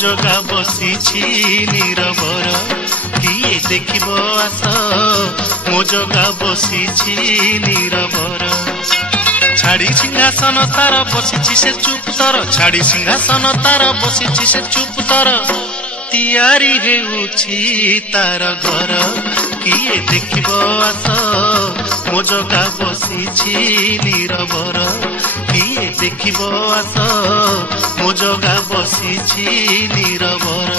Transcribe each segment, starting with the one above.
ଜଗା ବସିଛି ନିରବର କିଏ ଦେଖିବ ଆସ ମୋ ଜଗା ବସିଛି ନିରବର ଛାଡ଼ି ସିଂହାସନ ତାର ବସିଛି ସେ ଚୁପତର ଛାଡ଼ି ସିଂହାସନ ତାର ବସିଛି ସେ ଚୁପତର ତିଆରି ହେଉଛି ତାର ଘର କିଏ ଦେଖିବ ଆସ ମୋ ଜଗା ବସିଛି ନିରବର କିଏ ଦେଖିବ ଆସ ମୋ ଜଗା ବସିଛି ନିରବର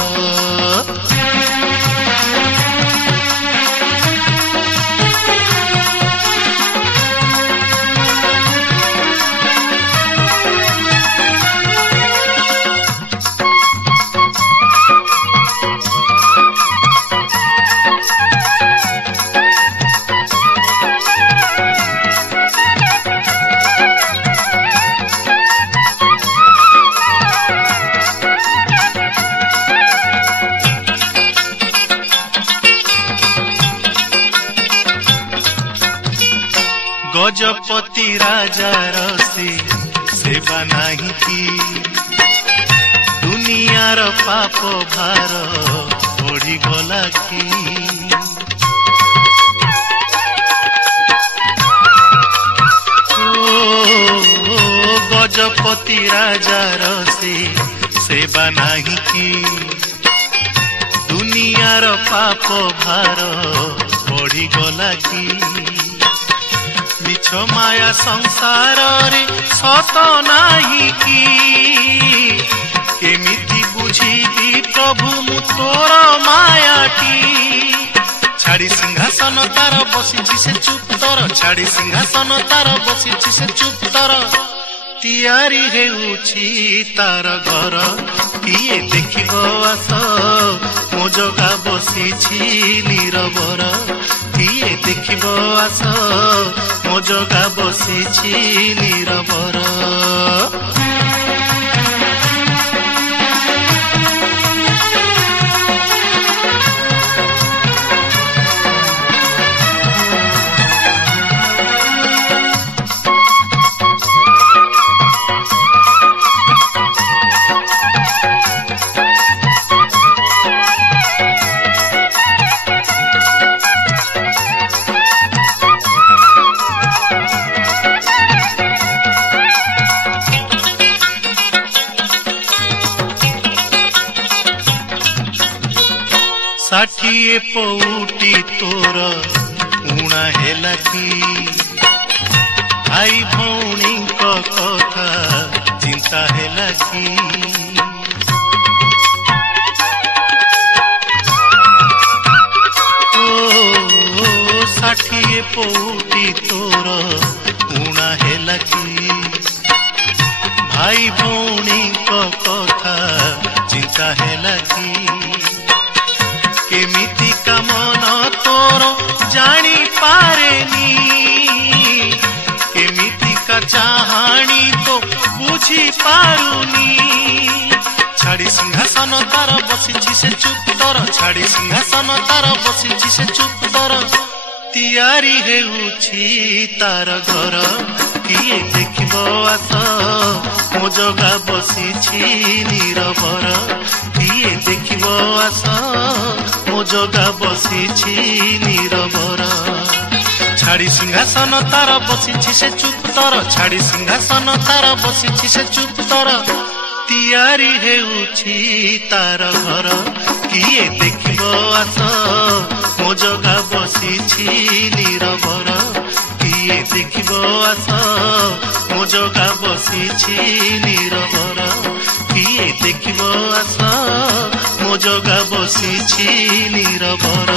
गजपति राजा रसी सेवा नहीं की दुनियार पाप भार बढ़ी गला की गजपति राजा रसी सेवा नहीं की दुनियार पाप भार बढ़ी गला की मिछ माया संसार रे सत नाही की केमिति बुझीबी प्रभु मु तोर मायाटी छाड़ी सिंहासन तार बसिछि से चुपतर छाड़ी सिंहासन तार बसिछि से चुपतर तियारी हेउछि तार घर किए देखिबो आस मो जगा बसिछि निरबर किए देखिबो आस मो जगा बसिछि निरबर षाठिए पौटी तोर उणा हेला की भाई भौणी कथा चिंता हेला की षाठिए पौटी तोर उणा हेला की भाई भौणी कथा चिंता हेला की केमिति का मन तोर जानी पारेनी केमिति का चाहानी तो बुझी पारुनी छाड़ी सिंहासन तार बसिछि से चुपतर छाड़ी सिंहासन तार बसिछि से चुपतर तियारी हेउछि तार घर किए देखिबो आस मो जगा बसिछि निरबर किए देखिबो आस मो जगा बसिछि निरबर छाड़ी सिंहासन तार बसिछि से चुपतर छाड़ी सिंहासन तार बसिछि से चुपतर तियारी हेउछि तार घर किए देखिबो आस मो जगा बसिछि निरबर किए देखिबो आस मो जगा बसिछि निरबर किए देखिबो आस मो जगा बसिछि निरबर।